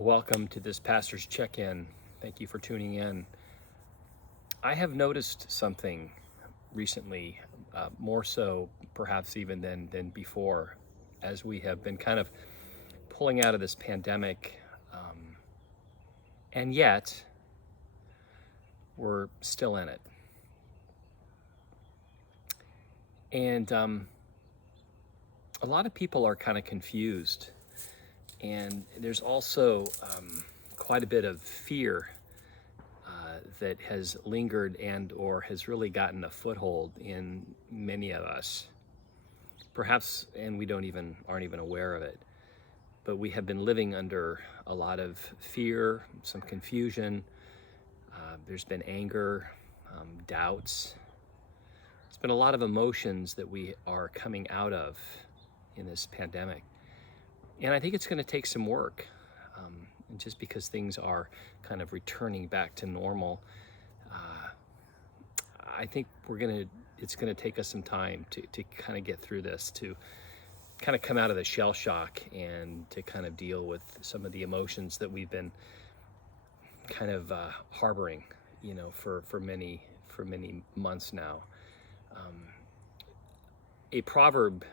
Welcome to this Pastor's Check-In. Thank you for tuning in. I have noticed something recently, more so perhaps even than before, as we have been kind of pulling out of this pandemic, and yet we're still in it. And a lot of people are kind of confused, and there's also quite a bit of fear that has lingered and or has really gotten a foothold in many of us. Perhaps, and we aren't even aware of it, but we have been living under a lot of fear, some confusion. There's been anger, doubts. It's been a lot of emotions that we are coming out of in this pandemic. And I think it's going to take some work. And just because things are kind of returning back to normal, I think it's going to take us some time to kind of get through this, to kind of come out of the shell shock and to kind of deal with some of the emotions that we've been kind of harboring, for many months now. A proverb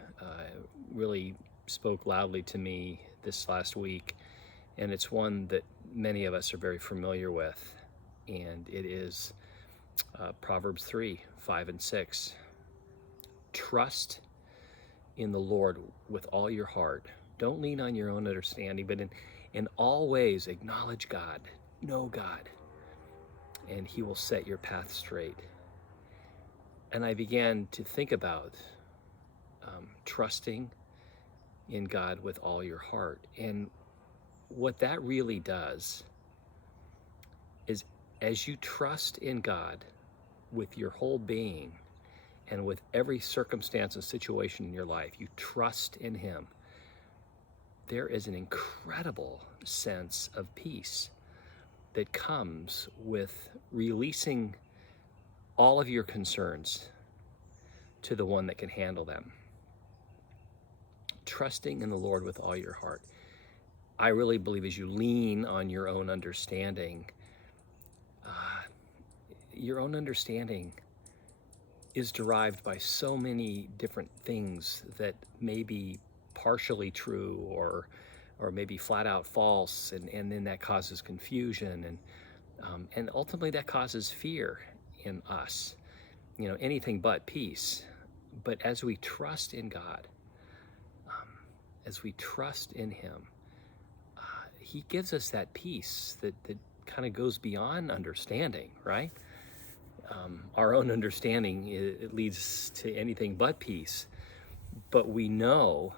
really spoke loudly to me this last week, and it's one that many of us are very familiar with, and it is Proverbs 3, 5, and 6. Trust in the Lord with all your heart. Don't lean on your own understanding, but in all ways acknowledge God, know God, and He will set your path straight. And I began to think about trusting in God with all your heart. And what that really does is, as you trust in God with your whole being and with every circumstance and situation in your life, you trust in Him, there is an incredible sense of peace that comes with releasing all of your concerns to the one that can handle them. Trusting in the Lord with all your heart. I really believe as you lean on your own understanding, your own understanding is derived by so many different things that may be partially true or maybe flat out false, and then that causes confusion, and ultimately that causes fear in us, anything but peace. But as we trust in God, as we trust in Him, He gives us that peace that kind of goes beyond understanding, right? Our own understanding, it leads to anything but peace. But we know,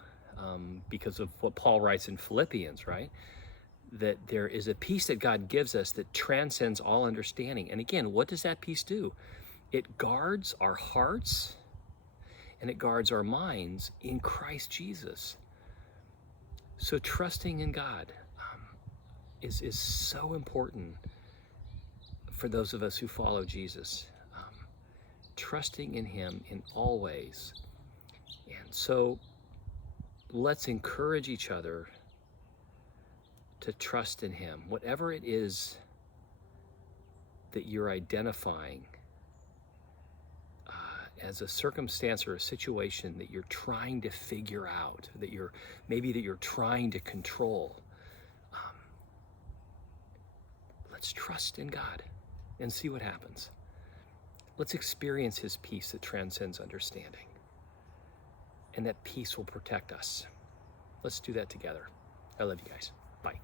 because of what Paul writes in Philippians, right, that there is a peace that God gives us that transcends all understanding. And again, what does that peace do? It guards our hearts and it guards our minds in Christ Jesus. So trusting in God is so important for those of us who follow Jesus. Trusting in Him in all ways. And so let's encourage each other to trust in Him. Whatever it is that you're identifying as a circumstance or a situation that you're trying to figure out, that you're trying to control, let's trust in God and see what happens. Let's experience His peace that transcends understanding, and that peace will protect us. Let's do that together. I love you guys. Bye.